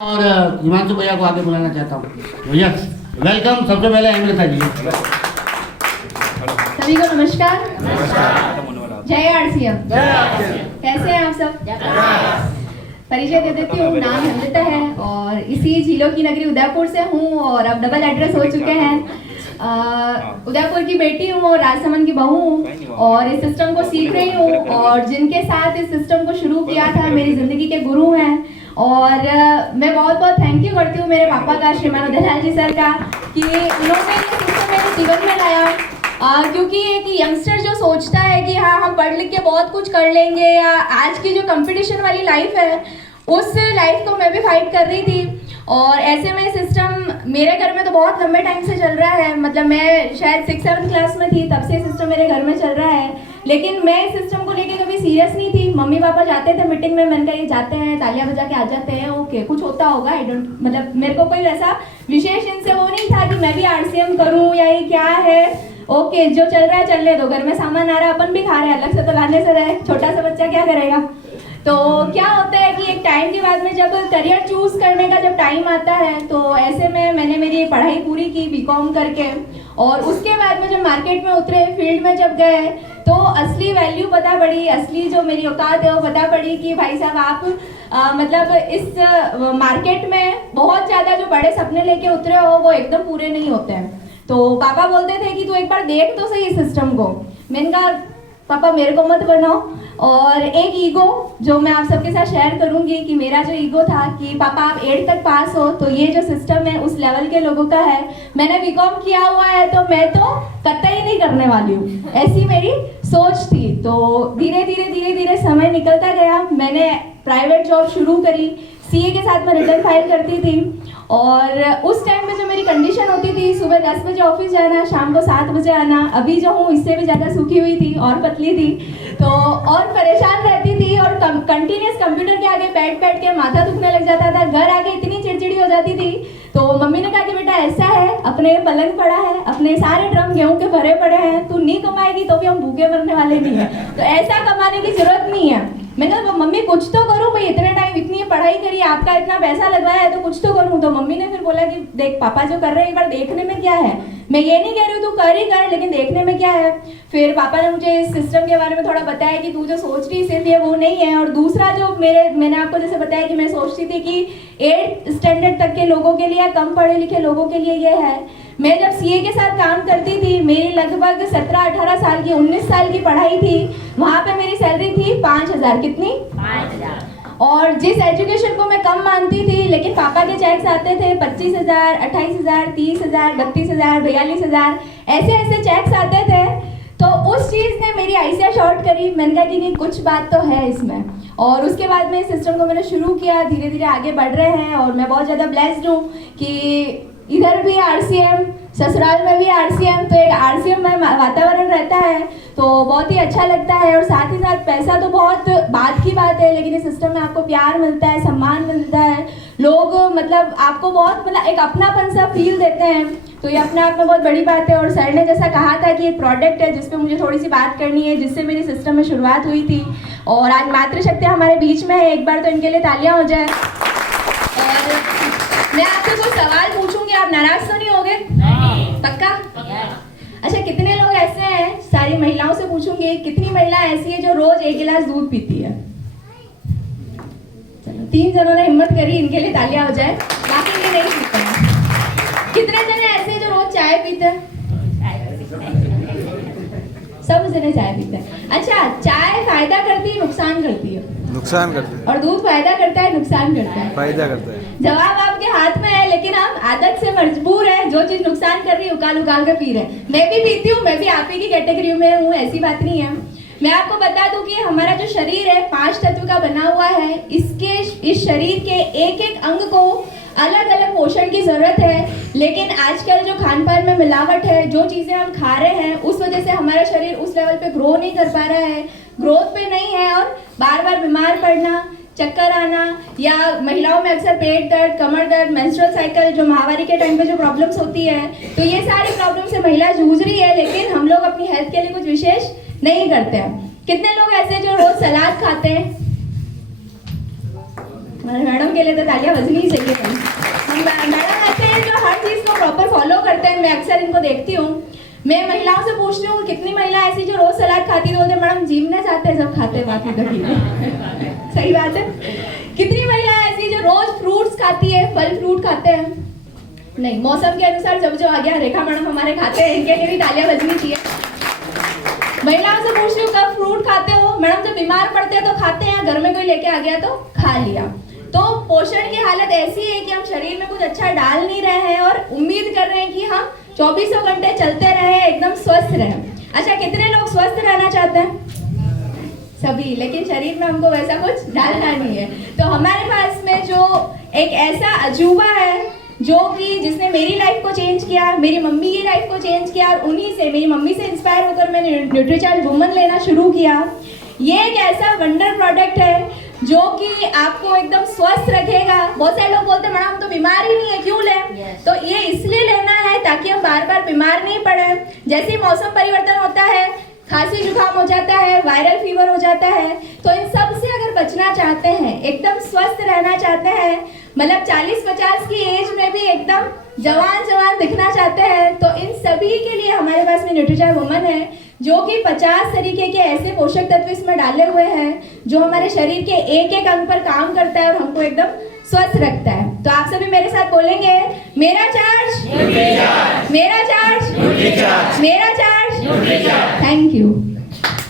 और हिमांशु भैया को आगे बुलाना चाहता हूँ। भैया वेलकम। सबसे पहले अमृता जी। सभी को नमस्कार। जय आरसीएम। कैसे हैं आप सब? परिचय दे देती हूँ। नाम अमृता है और इसी झीलों की नगरी उदयपुर से हूँ और अब डबल एड्रेस हो चुके हैं। उदयपुर की बेटी हूँ और राजसमंद की बहू हूँ और इस सिस्टम को सीख रही हूँ और जिनके साथ इस सिस्टम को शुरू किया था मेरी जिंदगी के गुरु हैं और मैं बहुत बहुत थैंक यू करती हूँ मेरे पापा का, श्रीमान उदयलाल जी सर का, कि उन्होंने ये सिस्टम मेरे जीवन में लाया। क्योंकि एक यंगस्टर जो सोचता है कि हाँ हम पढ़ लिख के बहुत कुछ कर लेंगे, या आज की जो कंपटीशन वाली लाइफ है उस लाइफ को मैं भी फाइट कर रही थी। और ऐसे में सिस्टम मेरे घर में तो बहुत लंबे टाइम से चल रहा है, मतलब मैं शायद 6-7 क्लास में थी तब से सिस्टम मेरे घर में चल रहा है, लेकिन मैं इस सिस्टम को लेके कभी सीरियस नहीं थी। मम्मी पापा जाते थे मीटिंग में, मैंने कहा ये जाते हैं तालियां बजा के आ जाते हैं, ओके कुछ होता होगा, आई डोंट, मतलब मेरे को कोई वैसा विशेष इनसे वो नहीं था कि मैं भी आरसीएम करूँ या ये क्या है, ओके जो चल रहा है चलने दो, घर में सामान आ रहा है अपन भी खा रहे हैं, अलग से तो लाने से रहे, छोटा सा बच्चा क्या करेगा। तो क्या होता है कि एक टाइम के बाद में जब करियर चूज करने का जब टाइम आता है तो ऐसे में मैंने मेरी पढ़ाई पूरी की बीकॉम करके, और उसके बाद में जब मार्केट में उतरे, फील्ड में जब गए तो असली वैल्यू पता पड़ी, असली जो मेरी औकात है वो पता पड़ी कि भाई साहब आप मतलब इस मार्केट में बहुत ज़्यादा जो बड़े सपने लेके उतरे हो वो एकदम पूरे नहीं होते हैं। तो पापा बोलते थे कि तू एक बार देख तो सही सिस्टम को। मैंने कहा पापा मेरे को मत बनाओ। और एक ईगो जो मैं आप सबके साथ शेयर करूंगी कि मेरा जो ईगो था कि पापा आप 8 तक पास हो तो ये जो सिस्टम है उस लेवल के लोगों का है, मैंने बीकॉम किया हुआ है तो मैं तो कतई नहीं करने वाली हूँ, ऐसी मेरी सोच थी। तो धीरे धीरे समय निकलता गया, मैंने प्राइवेट जॉब शुरू करी, सीए के साथ मैं रिटर्न फाइल करती थी और उस टाइम में जो मेरी कंडीशन होती थी सुबह 10 बजे ऑफिस जाना, शाम को 7 बजे आना, अभी जो हूँ इससे भी ज़्यादा सूखी हुई थी और पतली थी तो और परेशान रहती थी और कंटिन्यूस कंप्यूटर के आगे बैठ के माथा दुखने लग जाता था, घर आके इतनी चिड़चिड़ी हो जाती थी। तो मम्मी ने कहा कि बेटा ऐसा है, अपने पलंग पड़ा है, अपने सारे ड्रम गेहूं के भरे पड़े हैं, तू नहीं कमाएगी तो भी हम भूखे मरने वाले नहीं है, तो ऐसा कमाने की जरूरत नहीं है। मैंने कहा मम्मी कुछ तो करूँ भाई, इतने टाइम इतनी पढ़ाई करी, आपका इतना पैसा लगवाया है तो कुछ तो करूँ। तो मम्मी ने फिर बोला कि देख पापा जो कर रहे हैं एक बार देखने में क्या है, मैं ये नहीं कह रही हूँ तू कर ही कर, लेकिन देखने में क्या है। फिर पापा ने मुझे इस सिस्टम के बारे में थोड़ा बताया कि तू जो सोच रही सिर्फ ये वो नहीं है, और दूसरा जो मैंने आपको जैसे बताया कि मैं सोचती थी कि 8th स्टैंडर्ड तक के लोगों के लिए, कम पढ़े लिखे लोगों के लिए ये है। मैं जब सीए के साथ काम करती थी, मेरी लगभग 17-18 साल की, 19 साल की पढ़ाई थी, वहाँ पे मेरी सैलरी थी 5,000। कितनी? 5,000। और जिस एजुकेशन को मैं कम मानती थी, लेकिन पापा के चेक्स आते थे 25,000, 28,000, 30,000, 32,000, 42,000, ऐसे चेक्स आते थे। तो उस चीज़ ने मेरी आइसिया शॉर्ट करी, मैंने कहा कि नहीं कुछ बात तो है इसमें। और उसके बाद में इस सिस्टम को मैंने शुरू किया, धीरे धीरे आगे बढ़ रहे हैं और मैं बहुत ज़्यादा ब्लेस्ड हूँ कि इधर भी आरसीएम, ससुराल में भी आरसीएम, तो एक आरसीएम में वातावरण रहता है तो बहुत ही अच्छा लगता है। और साथ ही साथ पैसा तो बहुत बात की बात है, लेकिन इस सिस्टम में आपको प्यार मिलता है, सम्मान मिलता है, लोग मतलब आपको बहुत मतलब एक अपनापन सा फील देते हैं, तो ये अपने आप में बहुत बड़ी बात है। और सर ने जैसा कहा था कि एक प्रोडक्ट है जिस पे मुझे थोड़ी सी बात करनी है, जिससे मेरी सिस्टम में शुरुआत हुई थी और आज मातृशक्ति हमारे बीच में है, एक बार तो इनके लिए तालियां हो जाए। और मैं आपसे कुछ सवाल पूछूंगी, आप नाराज तो नहीं होगे? पक्का? अच्छा, कितने लोग ऐसे हैं, सारी महिलाओं से पूछूंगी, कितनी महिला ऐसी है जो रोज 1 गिलास दूध पीती है? चलो 3 जनों ने हिम्मत करी, इनके लिए तालियां हो जाए, बाकी ये नहीं पीते हैं। कितने जने ऐसे जो रोज चाय पीते हैं? सब जने चाय पीते हैं। अच्छा, चाय फायदा करती है नुकसान करती है? नुकसान करती है। और दूध फायदा करता है नुकसान करता है? फायदा करता है। जवाब आपके हाथ में है, लेकिन आप आदत से मजबूर है, जो चीज नुकसान कर रही है उकाल कर पी रहे हैं। मैं भी पीती हूँ, मैं भी आप ही की कैटेगरी में हूँ, ऐसी बात नहीं है। मैं आपको बता दूं कि हमारा जो शरीर है 5 तत्व का बना हुआ है, इस शरीर के एक अंग को अलग अलग पोषण की जरूरत है, लेकिन आजकल जो खान पान में मिलावट है, जो चीजें हम खा रहे हैं उस वजह से हमारा शरीर उस लेवल पे ग्रो नहीं कर पा रहा है, ग्रोथ पे नहीं है, और बार बार बीमार पड़ना, चक्कर आना, या महिलाओं में अक्सर पेट दर्द, कमर दर्द, मेंस्ट्रुअल साइकिल, जो माहवारी के टाइम पे जो प्रॉब्लम्स होती है, तो ये सारी प्रॉब्लम से महिला जूझ रही है, लेकिन हम लोग अपनी हेल्थ के लिए कुछ विशेष नहीं करते हैं। कितने लोग ऐसे जो रोज सलाद खाते हैं? मैडम के लिए तो तालियां बजनी ही चाहिए। मैडम ऐसे हैं जो हर चीज़ को प्रॉपर फॉलो करते हैं। मैं अक्सर इनको देखती हूँ, मैं महिलाओं से पूछती हूँ कितनी महिला ऐसी जो रोज सलाद खाती, तो बोलते मैडम जिम नहीं जाते सब खाते बाकी कभी सही बात है। कितनी महिला ऐसी जो रोज फ्रूट्स खाती है, फल फ्रूट खाते हैं? नहीं, मौसम के अनुसार जब जो आ गया, रेखा मैडम हमारे खाते हैं, इनके लिए भी तालियां बजनी चाहिए। महिलाओं से पूछ रही हूँ कब फ्रूट खाते हो? मैडम जब बीमार पड़ते हैं तो खाते हैं, घर में कोई लेके आ गया तो खा लिया। तो पोषण की हालत ऐसी है कि हम शरीर में कुछ अच्छा डाल नहीं रहे हैं और उम्मीद कर रहे हैं कि हम 24 घंटे चलते रहे, एकदम स्वस्थ रहे। अच्छा, कितने लोग स्वस्थ रहना चाहते हैं? सभी, लेकिन शरीर में हमको वैसा कुछ डालना नहीं है। तो हमारे पास में जो एक ऐसा अजूबा है जो कि जिसने मेरी लाइफ को चेंज किया, मेरी मम्मी की लाइफ को चेंज किया, और उन्हीं से, मेरी मम्मी से इंस्पायर होकर मैंने न्यूट्रीचार्ज वुमन लेना शुरू किया। ये एक ऐसा वंडर प्रोडक्ट है जो कि आपको एकदम स्वस्थ रखेगा। बहुत सारे लोग बोलते हैं मैडम हम तो बीमार ही नहीं है, क्यों लें? तो ये इसलिए लेना है ताकि हम बार बार बीमार नहीं पड़े। जैसे ही मौसम परिवर्तन होता है, खांसी जुकाम हो जाता है, वायरल फीवर हो जाता है, तो इन सब से अगर बचना चाहते हैं, एकदम स्वस्थ रहना चाहते हैं, मतलब 40-50 की एज में भी एकदम जवान दिखना चाहते हैं, तो इन सभी के लिए हमारे पास में न्यूट्रीचार्ज वुमन है जो कि 50 तरीके के ऐसे पोषक तत्व इसमें डाले हुए हैं जो हमारे शरीर के एक एक अंग पर काम करता है और हमको एकदम स्वस्थ रखता है। तो आप सभी मेरे साथ बोलेंगे, मेरा चार्ज, मेरा चार्ज, मेरा चार्ज। Thank you.